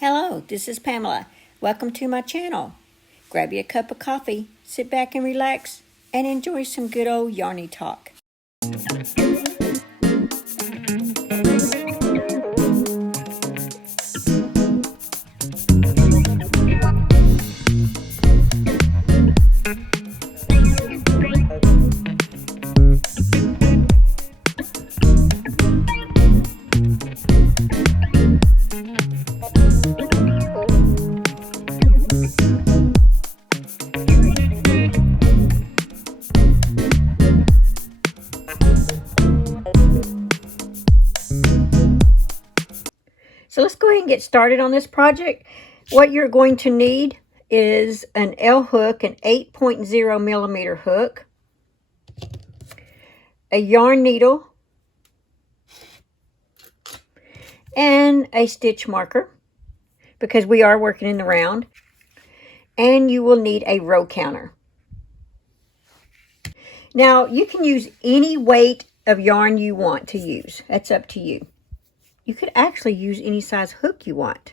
Hello, this is Pamela. Welcome to my channel. Grab you a cup of coffee, sit back and relax, and enjoy some good old yarny talk. So let's go ahead and get started on this project. What you're going to need is an L hook, an 8.0 millimeter hook, a yarn needle, and a stitch marker, because we are working in the round, and you will need a row counter. Now, you can use any weight of yarn you want to use. That's up to you. You could actually use any size hook you want.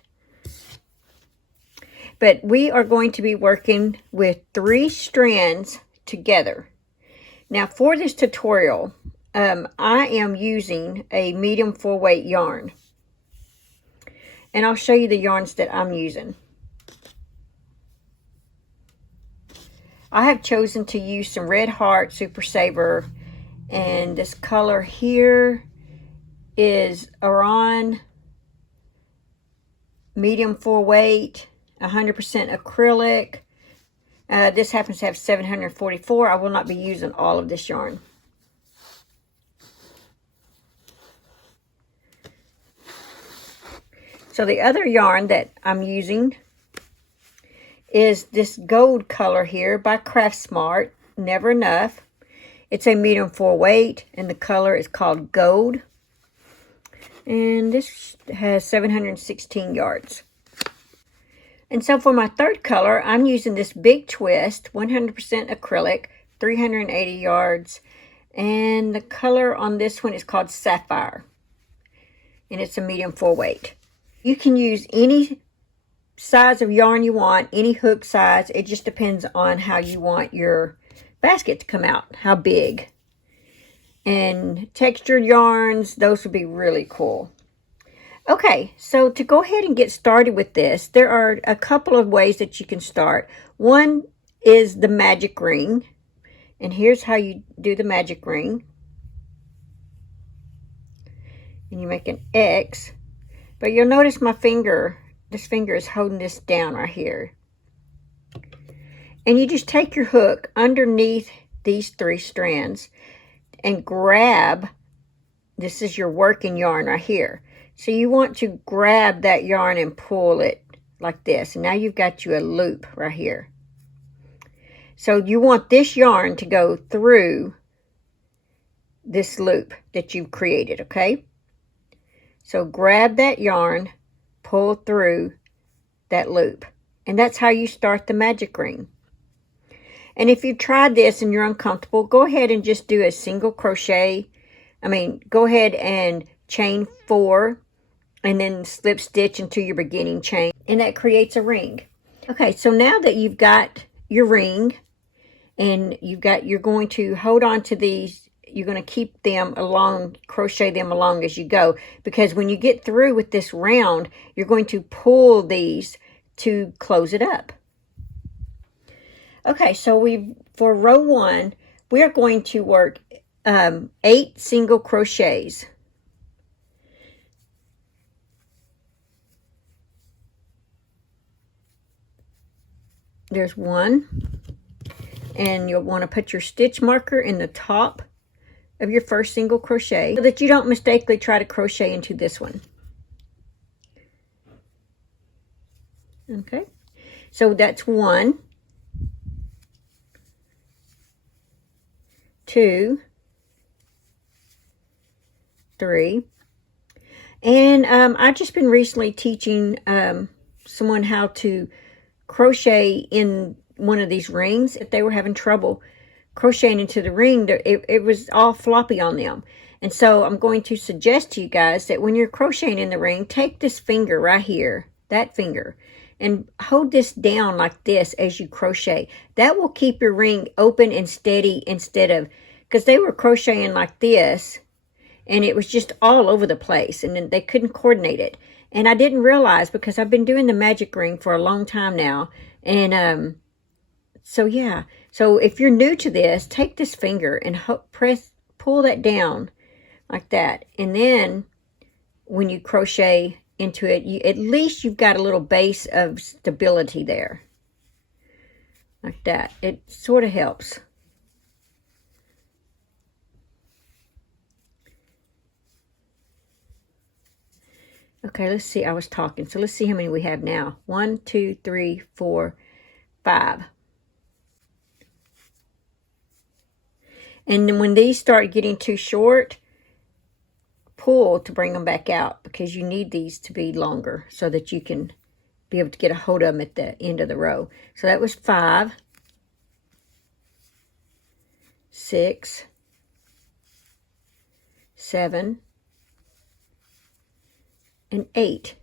But we are going to be working with 3 strands together. Now, for this tutorial, I am using a medium full weight yarn. And I'll show you the yarns that I'm using. I have chosen to use some Red Heart Super Saver, and this color here is Aran medium full weight, 100% acrylic. This happens to have 744. I will not be using all of this yarn. So the other yarn that I'm using is this gold color here by Craft Smart, Never Enough. It's a medium full weight, and the color is called Gold. And this has 716 yards. And so for my third color, I'm using this Big Twist, 100% acrylic, 380 yards. And the color on this one is called Sapphire. And it's a medium full weight. You can use any size of yarn you want, any hook size. It just depends on how you want your basket to come out, how big. And textured yarns, those would be really cool. Okay, so to go ahead and get started with this, there are a couple of ways that you can start. One is the magic ring. And here's how you do the magic ring. And you make an X. But you'll notice my finger, this finger is holding this down right here. And you just take your hook underneath these 3 strands and grab, this is your working yarn right here. So you want to grab that yarn and pull it like this. And now you've got you a loop right here. So you want this yarn to go through this loop that you've created, okay? So grab that yarn, pull through that loop. And that's how you start the magic ring. And if you've tried this and you're uncomfortable, go ahead and just do a single crochet. Go ahead and chain 4 and then slip stitch into your beginning chain. And that creates a ring. Okay, so now that you've got your ring and you're going to hold on to these. You're going to keep them along, crochet them along as you go. Because when you get through with this round, you're going to pull these to close it up. Okay, so for row 1, we are going to work 8 single crochets. There's 1. And you'll want to put your stitch marker in the top of your first single crochet so that you don't mistakenly try to crochet into this one. Okay, so that's 1, 2, 3, and I've just been recently teaching someone how to crochet in one of these rings. If they were having trouble crocheting into the ring, it was all floppy on them. And so I'm going to suggest to you guys that when you're crocheting in the ring, take this finger right here that finger, and hold this down like this as you crochet. That will keep your ring open and steady instead of, because they were crocheting like this and it was just all over the place and then they couldn't coordinate it. And I didn't realize, because I've been doing the magic ring for a long time now. And so yeah, so if you're new to this, take this finger and pull that down like that. And then when you crochet into it, at least you've got a little base of stability there. Like that. It sort of helps. Okay, let's see. I was talking. So let's see how many we have now. 1, 2, 3, 4, 5. And then when these start getting too short, pull to bring them back out, because you need these to be longer so that you can be able to get a hold of them at the end of the row. So that was 5, 6, 7, and 8.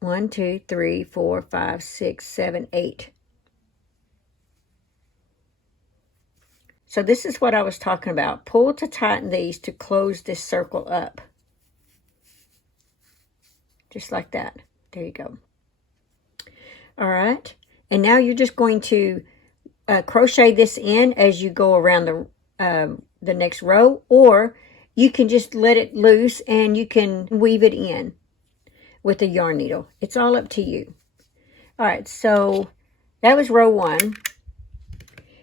1, 2, 3, 4, 5, 6, 7, 8. So this is what I was talking about. Pull to tighten these to close this circle up. Just like that. There you go. All right. And now you're just going to crochet this in as you go around the next row, or you can just let it loose and you can weave it in with a yarn needle. It's all up to you. All right, so that was row 1.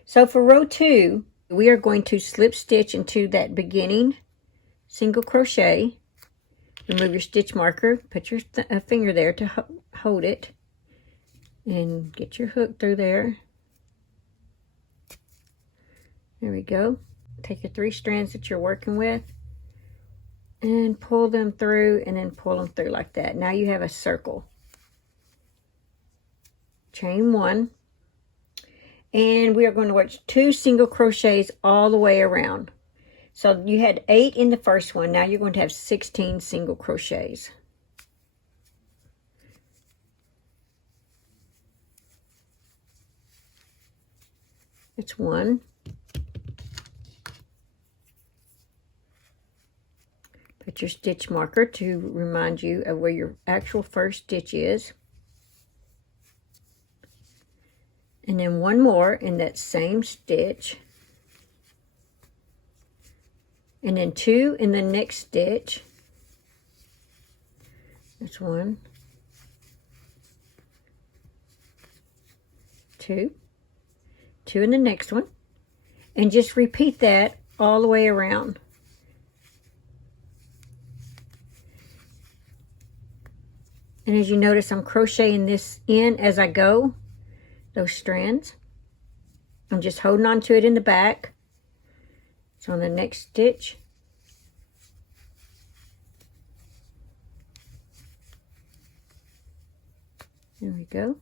So for row 2, we are going to slip stitch into that beginning single crochet. Remove your stitch marker, put your finger there to hold it, and get your hook through there. There we go. Take your 3 strands that you're working with and pull them through, and then pull them through like that. Now you have a circle. Chain 1. And we are going to work 2 single crochets all the way around. So you had 8 in the first one. Now you're going to have 16 single crochets. It's 1. Put your stitch marker to remind you of where your actual first stitch is. And then 1 more in that same stitch. And then 2 in the next stitch. That's 1. 2. 2 in the next one. And just repeat that all the way around. And as you notice, I'm crocheting this in as I go, those strands. I'm just holding on to it in the back. So on the next stitch, there we go.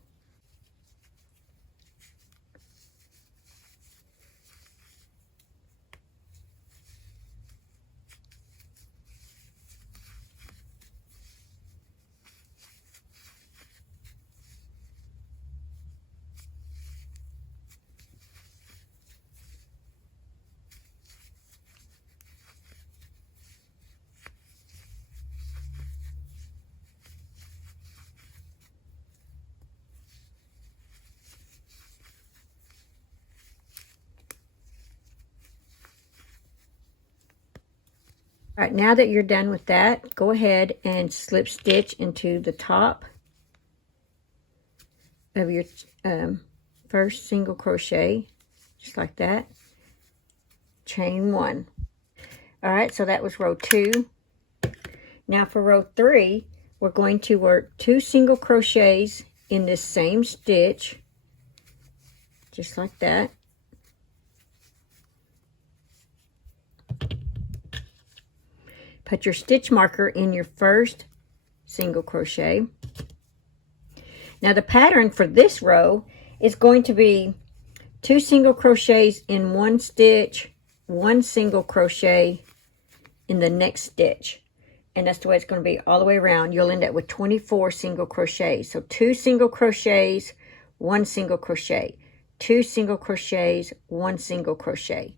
All right, now that you're done with that, go ahead and slip stitch into the top of your first single crochet, just like that. Chain 1. All right, so that was row 2. Now for row 3, we're going to work 2 single crochets in this same stitch, just like that. Put your stitch marker in your first single crochet. Now the pattern for this row is going to be 2 single crochets in one stitch, 1 single crochet in the next stitch. and that's the way it's going to be all the way around, you'll end up with 24 single crochets. So 2 single crochets, 1 single crochet, 2 single crochets, 1 single crochet.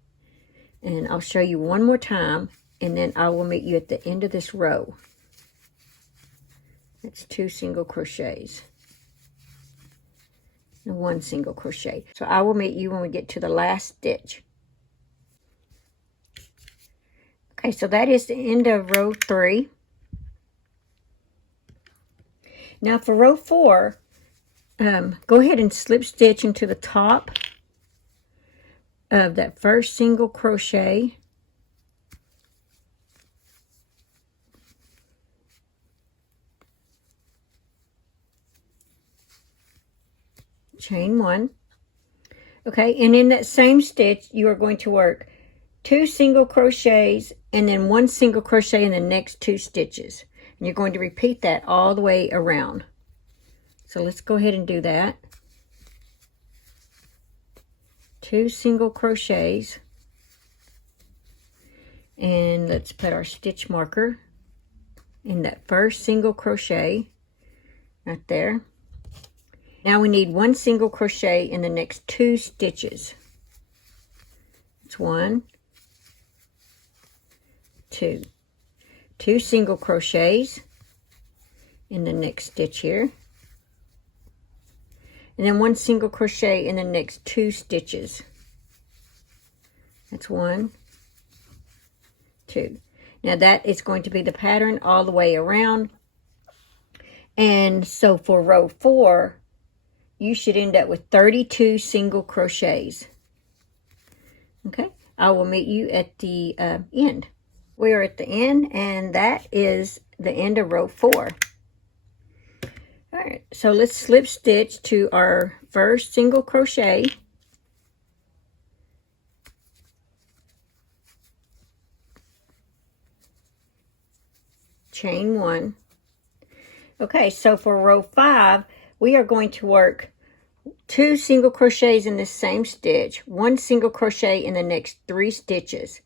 And I'll show you one more time, and then I will meet you at the end of this row. That's 2 single crochets and 1 single crochet. So I will meet you when we get to the last stitch. Okay, so that is the end of row 3. Now for row 4, go ahead and slip stitch into the top of that first single crochet. Chain 1. Okay, and in that same stitch, you are going to work 2 single crochets and then 1 single crochet in the next 2 stitches. And you're going to repeat that all the way around. So let's go ahead and do that. 2 single crochets, and let's put our stitch marker in that first single crochet right there. Now we need 1 single crochet in the next 2 stitches. It's 1, 2. 2 single crochets in the next stitch here. And then 1 single crochet in the next 2 stitches. That's 1, 2. Now that is going to be the pattern all the way around. And so for row 4, you should end up with 32 single crochets. Okay, I will meet you at the end. We are at the end, and that is the end of row 4. All right, so let's slip stitch to our first single crochet. Chain 1. Okay, so for row 5, we are going to work 2 single crochets in the same stitch, 1 single crochet in the next 3 stitches,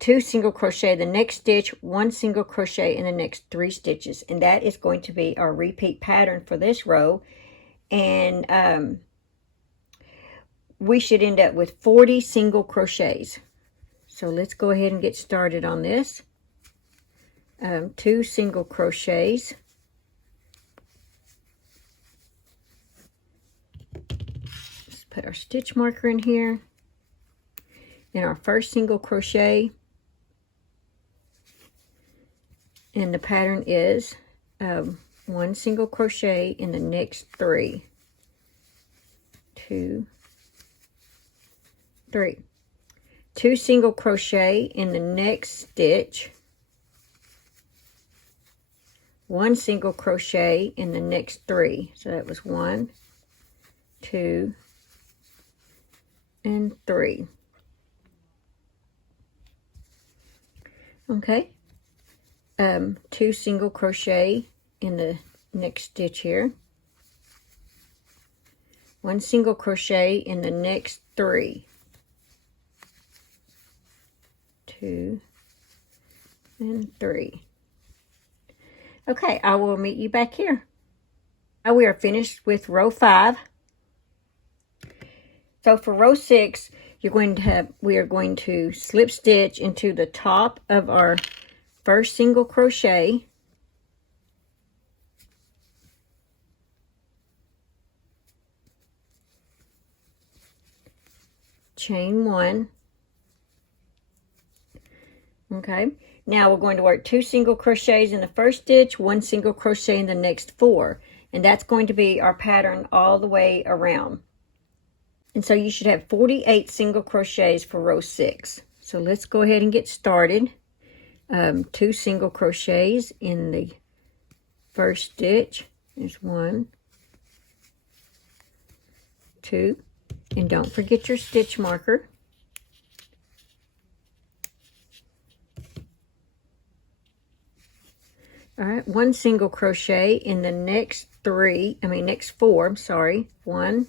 2 single crochet the next stitch, 1 single crochet in the next 3 stitches, and that is going to be our repeat pattern for this row. And we should end up with 40 single crochets. So let's go ahead and get started on this. 2 single crochets, let's put our stitch marker in here, in our first single crochet. And the pattern is 1 single crochet in the next 3. 2, 3. 2 single crochet in the next stitch. 1 single crochet in the next 3. So that was 1, 2, and 3. Okay. 2 single crochet in the next stitch here. 1 single crochet in the next 3. 2 and 3. Okay, I will meet you back here. Now we are finished with row 5. So for row 6, we are going to slip stitch into the top of our first single crochet. Chain 1. Okay, now we're going to work 2 single crochets in the first stitch, 1 single crochet in the next 4, and that's going to be our pattern all the way around. And so you should have 48 single crochets for row 6. So let's go ahead and get started. 2 single crochets in the first stitch. There's 1, 2, and don't forget your stitch marker. All right, 1 single crochet in the next 4, I'm sorry. 1,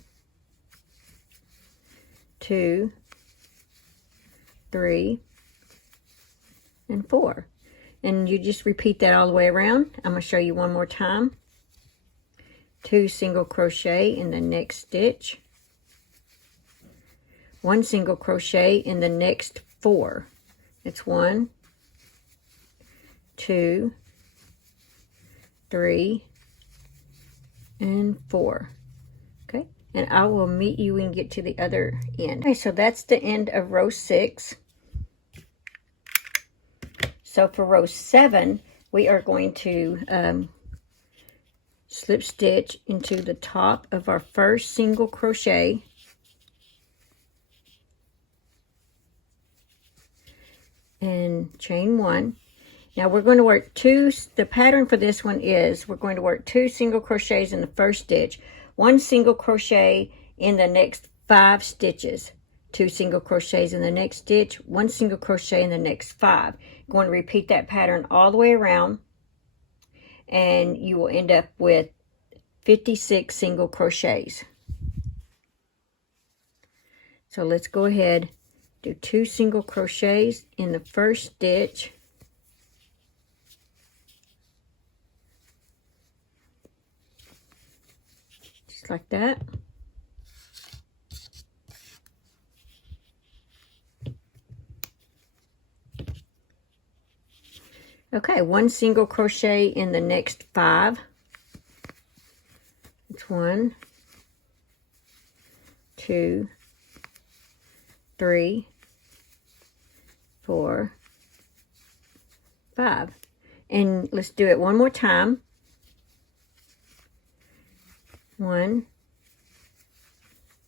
2, 3, and 4. And you just repeat that all the way around. I'm going to show you one more time. 2 single crochet in the next stitch, 1 single crochet in the next 4. It's 1, 2, 3, and 4. Okay, and I will meet you when you get to the other end. Okay, so that's the end of row 6. So for row 7, we are going to slip stitch into the top of our first single crochet, and chain 1. Now we're going to work the pattern for this one is we're going to work 2 single crochets in the first stitch, 1 single crochet in the next 5 stitches, 2 single crochets in the next stitch, 1 single crochet in the next 5. You're going to repeat that pattern all the way around, and you will end up with 56 single crochets. So let's go ahead, do 2 single crochets in the first stitch, just like that. Okay, 1 single crochet in the next 5. It's 1, 2, 3, 4, 5. And let's do it one more time. 1,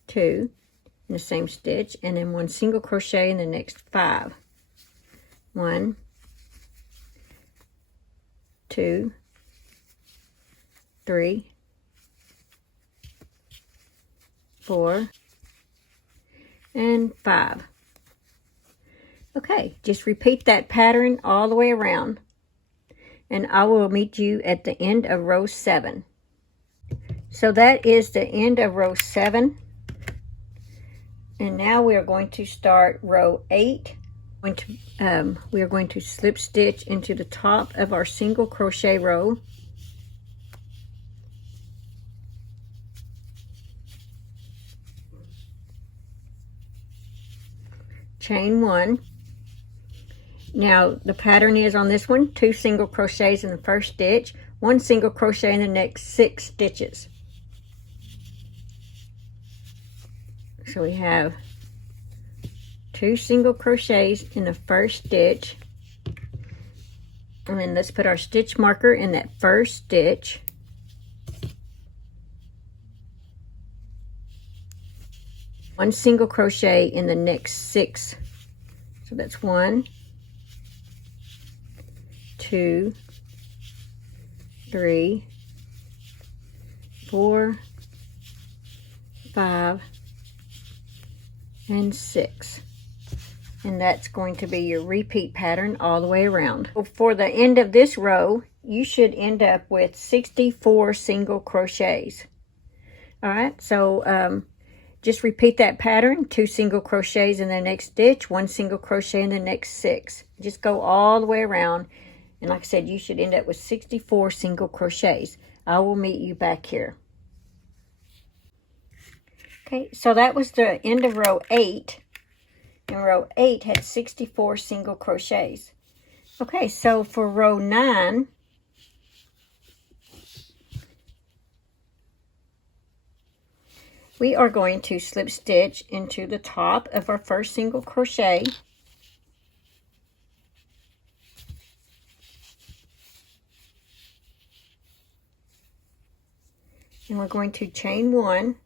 2 in the same stitch, and then 1 single crochet in the next 5. 1, 2, 3, 4, and 5. Okay, just repeat that pattern all the way around, and I will meet you at the end of row 7. So that is the end of row 7, and now we are going to start row 8. We are going to slip stitch into the top of our single crochet row, chain 1. Now the pattern is on this one 2 single crochets in the first stitch, 1 single crochet in the next 6 stitches. So we have 2 single crochets in the first stitch, and then let's put our stitch marker in that first stitch, one single crochet in the next 6. So that's 1, 2, 3, 4, 5, and 6. And that's going to be your repeat pattern all the way around. For the end of this row, you should end up with 64 single crochets. All right, so just repeat that pattern, 2 single crochets in the next stitch, 1 single crochet in the next 6. Just go all the way around, and like I said, you should end up with 64 single crochets. I will meet you back here. Okay, so that was the end of row 8. And row 8 had 64 single crochets. Okay, so for row 9, we are going to slip stitch into the top of our first single crochet. And we're going to chain 1.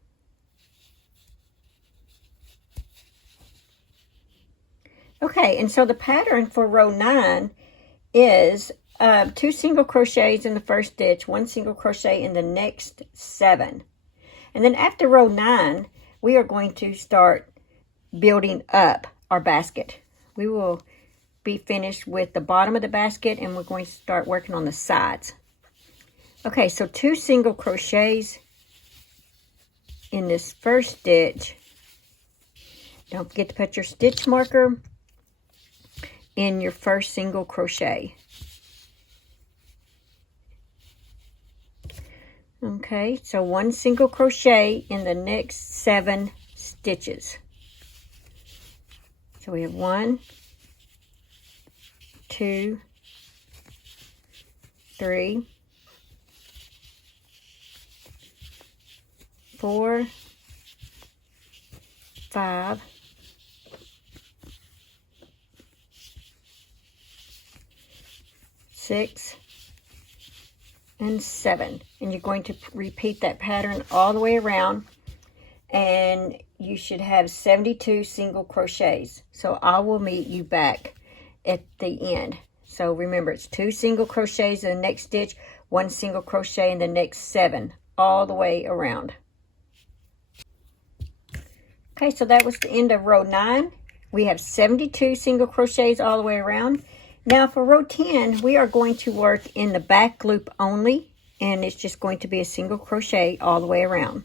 Okay, and so the pattern for row 9 is 2 single crochets in the first stitch, 1 single crochet in the next 7. And then after row 9, we are going to start building up our basket. We will be finished with the bottom of the basket, and we're going to start working on the sides. Okay, so 2 single crochets in this first stitch. Don't forget to put your stitch marker in your first single crochet. Okay, so 1 single crochet in the next 7 stitches. So we have 1, 2, 3, 4, 5, 6, and 7. And you're going to repeat that pattern all the way around, and you should have 72 single crochets. So I will meet you back at the end. So remember, it's 2 single crochets in the next stitch, 1 single crochet in the next 7, all the way around. Okay, so that was the end of row 9. We have 72 single crochets all the way around. Now for row 10, we are going to work in the back loop only, and it's just going to be a single crochet all the way around.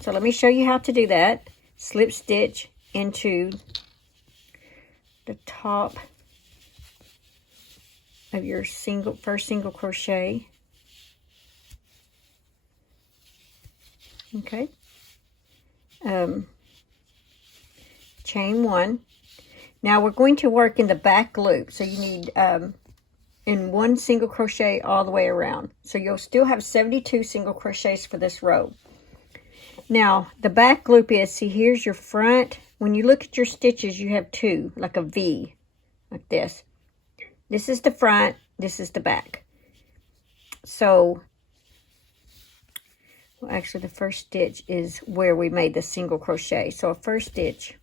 So let me show you how to do that. Slip stitch into the top of your first single crochet. Okay. Chain 1. Now we're going to work in the back loop, so you need in 1 single crochet all the way around. So you'll still have 72 single crochets for this row. Now the back loop is, see, here's your front. When you look at your stitches, you have 2, like a V, like this. This is the front, this is the back. So, well, actually the first stitch is where we made the single crochet. So a first stitch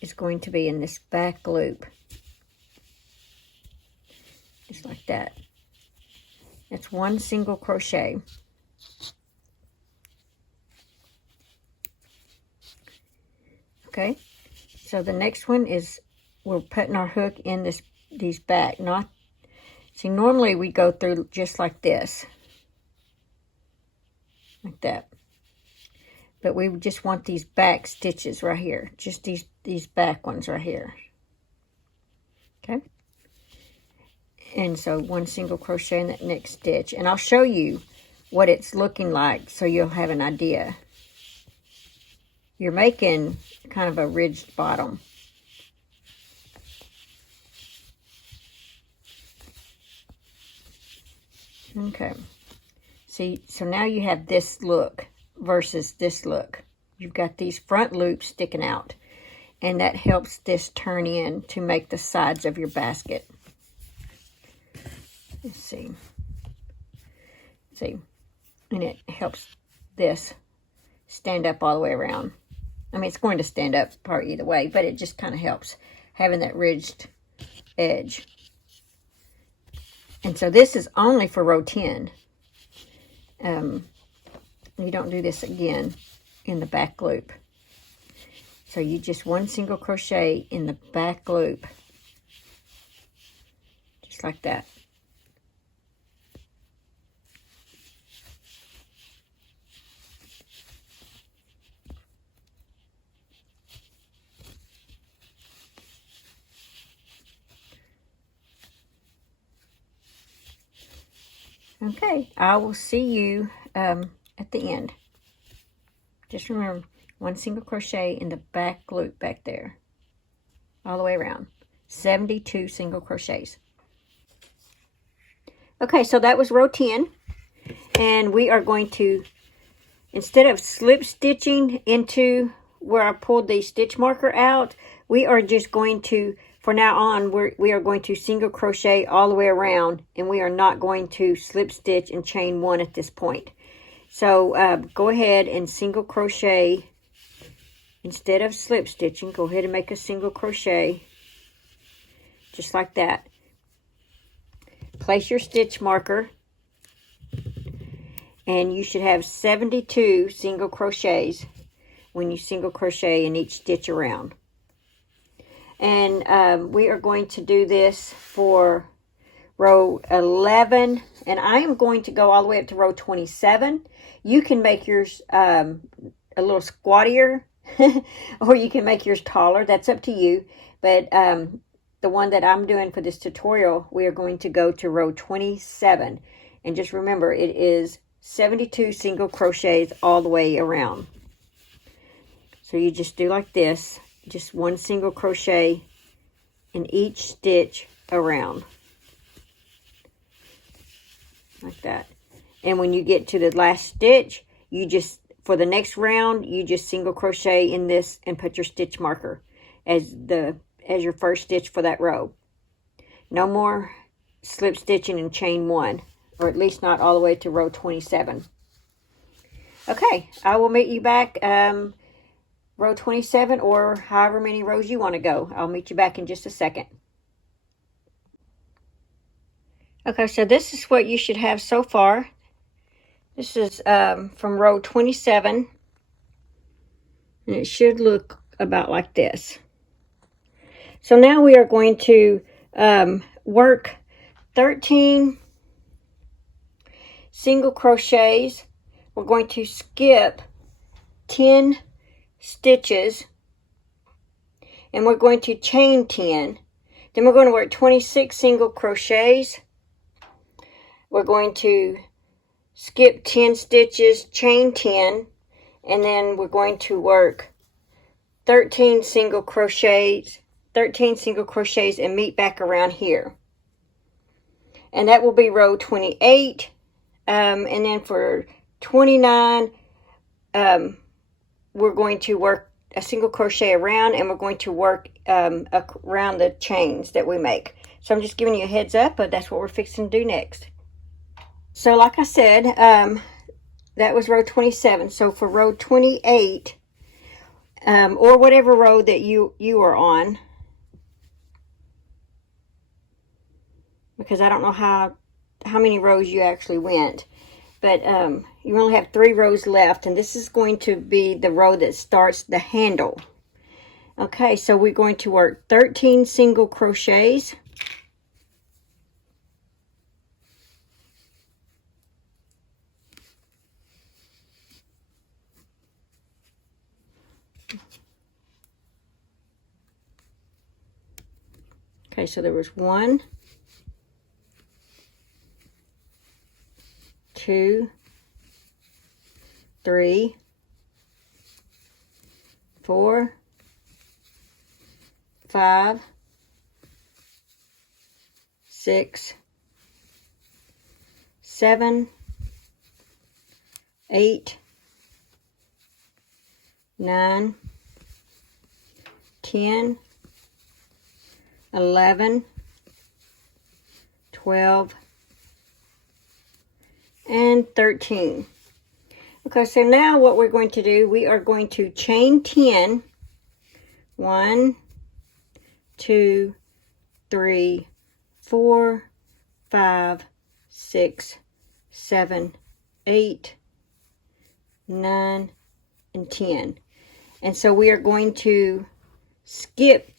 is going to be in this back loop, just like that. That's 1 single crochet. Okay, so the next one is, we're putting our hook in these back. Not, see, normally we go through just like this, like that. But we just want these back stitches right here, just these back ones right here. Okay, and so 1 single crochet in that next stitch, and I'll show you what it's looking like so you'll have an idea. You're making kind of a ridged bottom. Okay, see, so now you have this look versus this look. You've got these front loops sticking out, and that helps this turn in to make the sides of your basket. Let's see, and it helps this stand up all the way around. I mean, it's going to stand up part either way, but it just kind of helps having that ridged edge. And so this is only for row 10. You don't do this again in the back loop. So you just 1 single crochet in the back loop, just like that. Okay, I will see you at the end. Just remember, 1 single crochet in the back loop back there, all the way around. 72 single crochets. Okay, so that was row 10, and we are going to, instead of slip stitching into where I pulled the stitch marker out, we are just going to, for now on, we are going to single crochet all the way around, and we are not going to slip stitch and chain 1 at this point. So go ahead and single crochet. Instead of slip stitching, go ahead and make a single crochet, just like that. Place your stitch marker, and you should have 72 single crochets when you single crochet in each stitch around. And we are going to do this for row 11, and I am going to go all the way up to row 27. You can make yours a little squattier, or you can make yours taller. That's up to you. But the one that I'm doing for this tutorial, we are going to go to row 27. And just remember, it is 72 single crochets all the way around. So you just do like this, just one single crochet in each stitch around, like that. And when you get to the last stitch, you just, for the next round, you just single crochet in this and put your stitch marker as your first stitch for that row. No more slip stitching and chain one, or at least not all the way to row 27. Okay, I will meet you back row 27, or however many rows you want to go. I'll meet you back in just a second. Okay, so this is what you should have so far. This is from row 27, and it should look about like this. So now we are going to work 13 single crochets. We're going to skip 10 stitches, and we're going to chain 10. Then we're going to work 26 single crochets. We're going to skip 10 stitches, chain 10, and then we're going to work 13 single crochets and meet back around here. And that will be row 28. And then for 29, we're going to work a single crochet around, and we're going to work around the chains that we make. So I'm just giving you a heads up, but that's what we're fixing to do next. So like I said, that was row 27. So for row 28, or whatever row that you are on, because I don't know how many rows you actually went, but you only have 3 rows left, and this is going to be the row that starts the handle. Okay, so we're going to work 13 single crochets. Okay, so there was 1, 2, 3, 4, 5, 6, 7, 8, 9, 10, 11, 12, and 13. Okay, so now what we're going to do, we are going to chain 10. 1, 2, 3, 4, 5, 6, 7, 8, 9, and 10. And so we are going to skip.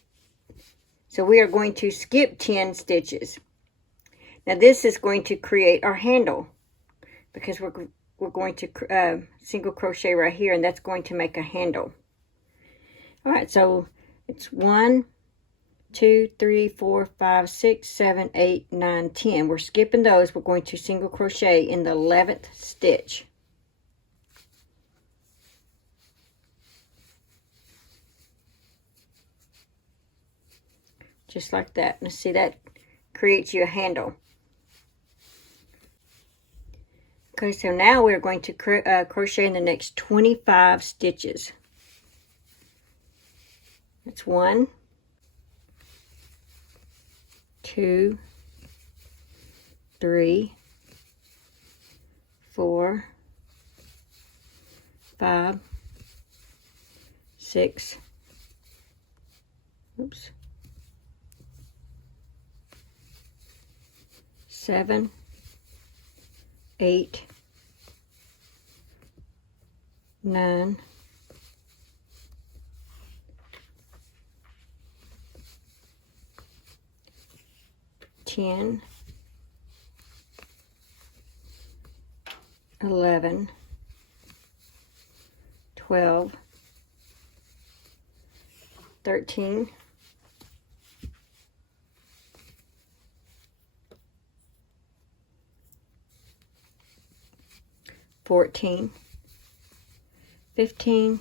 So we are going to skip 10 stitches. Now this is going to create our handle, because we're going to single crochet right here, and that's going to make a handle. All right, so it's 1, 2, 3, 4, 5, 6, 7, 8, 9, 10. We're skipping those. We're going to single crochet in the 11th stitch. Just like that. Now see, that creates you a handle. Okay, so now we're going to crochet in the next 25 stitches. That's 1, 2, 3, 4, 5, 6, 7, 8, 9, 10, 11, 12, 13, 14, 14, 15,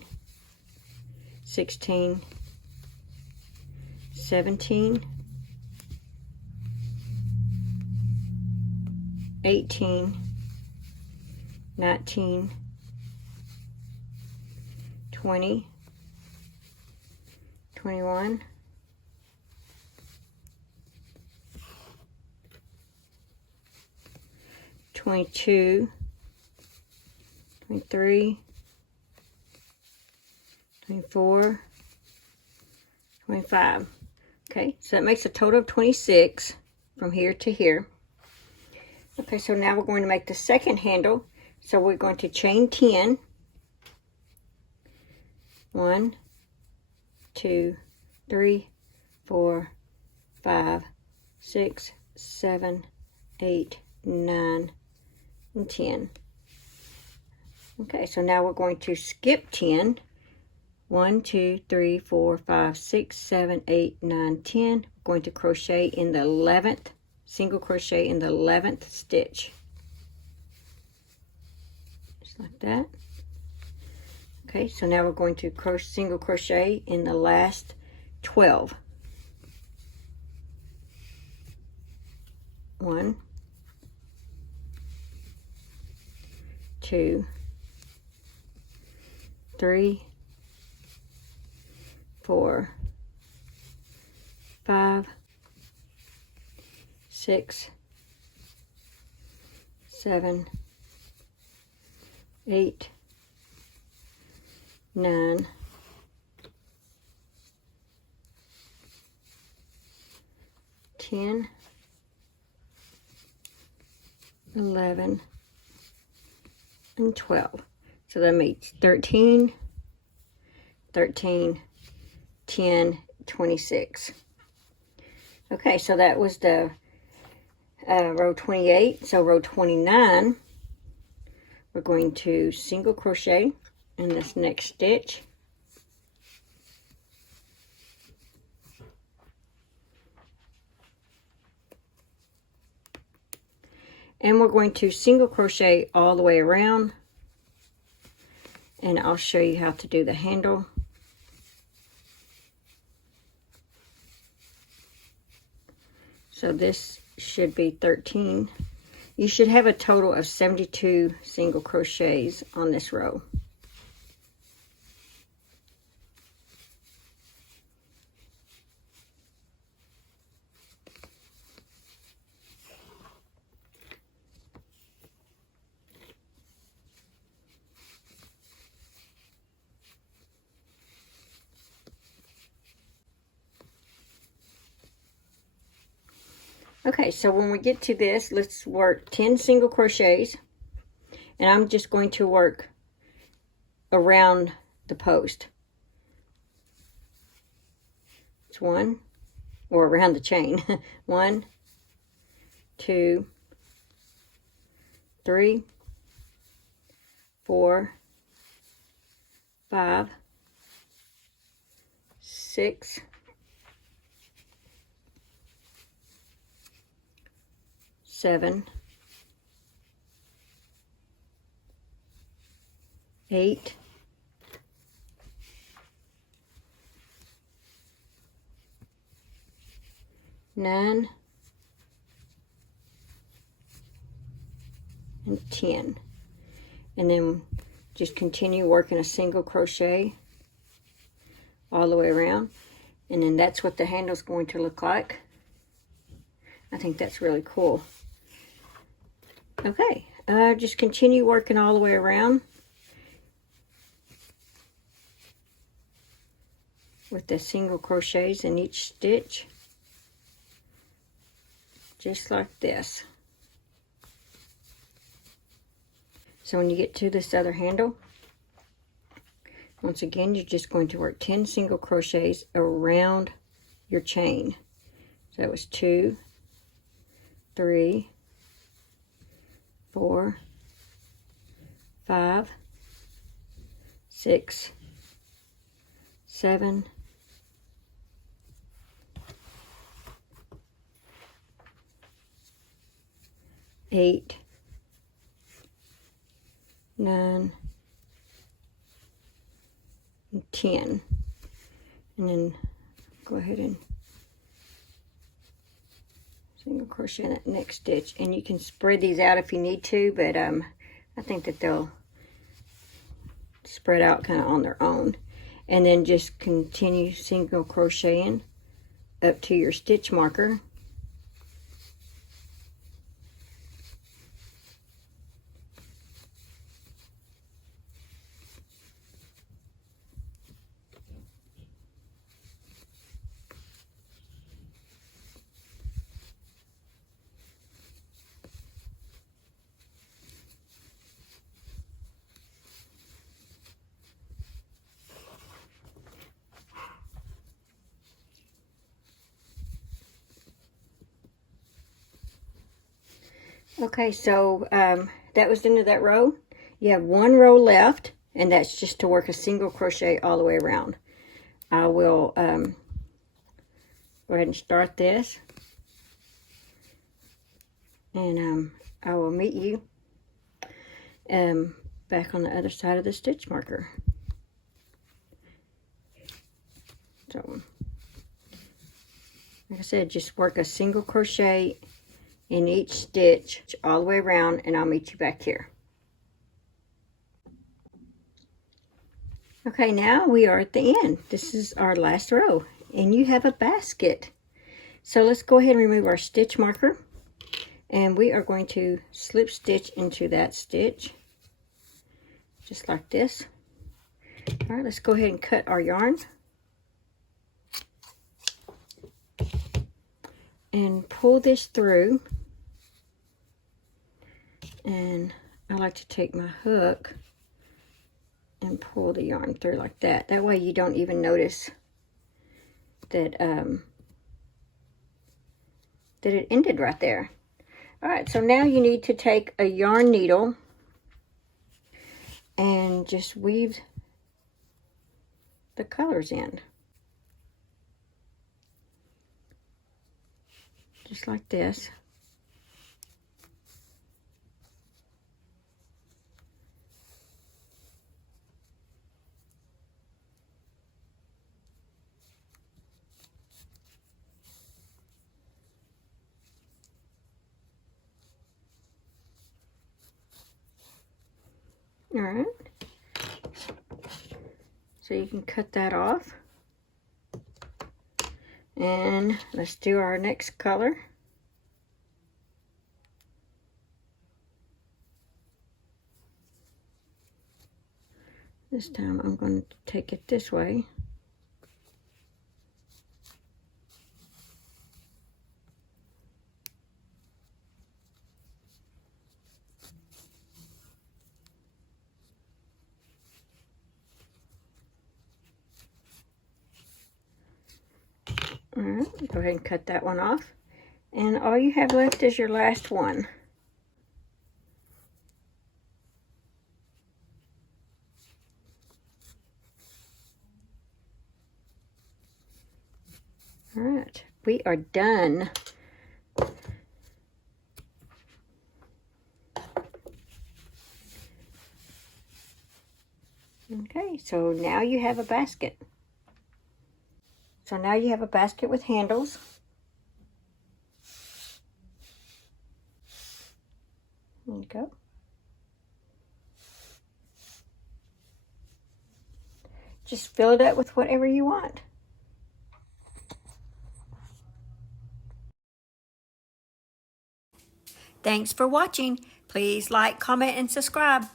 16, 17, 18, 19, 20, 21, 22, 23, 24, 25. Okay, so that makes a total of 26 from here to here. Okay, so now we're going to make the second handle. So we're going to chain 10. 1, 2, 3, 4, 5, 6, 7, 8, 9, and 10. Okay, so now we're going to skip 10. 1, 2, 3, 4, 5, 6, 7, 8, 9, 10. We're going to crochet in the 11th, single crochet in the 11th stitch. Just like that. Okay, so now we're going to single crochet in the last 12. 1, 2, 3, 4, 5, 6, 7, 8, 9, 10, 11, and 12. So that makes 13, 13, 10, 26. Okay, so that was the row 28. So row 29, we're going to single crochet in this next stitch. And we're going to single crochet all the way around, and I'll show you how to do the handle. So this should be 13. You should have a total of 72 single crochets on this row. Okay, so when we get to this, let's work 10 single crochets, and I'm just going to work around the post. It's 1, or around the chain. 1, 2, 3, 4, 5, 6, 7, 8, 9, and 10. And then just continue working a single crochet all the way around, and then that's what the handle's going to look like. I think that's really cool. Okay, just continue working all the way around with the single crochets in each stitch, just like this. So when you get to this other handle, once again, you're just going to work 10 single crochets around your chain. So that was 2, 3, 4, 5, 6, 7, 8, 9, and 10. And then go ahead and single crochet in that next stitch. And you can spread these out if you need to, but I think that they'll spread out kind of on their own. And then just continue single crocheting up to your stitch marker. Okay, so that was the end of that row. You have one row left, and that's just to work a single crochet all the way around. I will go ahead and start this, and I will meet you back on the other side of the stitch marker. So, like I said, just work a single crochet in each stitch all the way around, and I'll meet you back here. Okay, now we are at the end. This is our last row, and you have a basket. So let's go ahead and remove our stitch marker, and we are going to slip stitch into that stitch, just like this. All right, let's go ahead and cut our yarn. And pull this through. And I like to take my hook and pull the yarn through like that. That way you don't even notice that that it ended right there. All right, so now you need to take a yarn needle and just weave the colors in. Just like this. All right. So you can cut that off. And let's do our next color. This time I'm going to take it this way. All right, go ahead and cut that one off. And all you have left is your last one. All right, we are done. Okay, so now you have a basket. So now you have a basket with handles. There you go. Just fill it up with whatever you want. Thanks for watching. Please like, comment, and subscribe.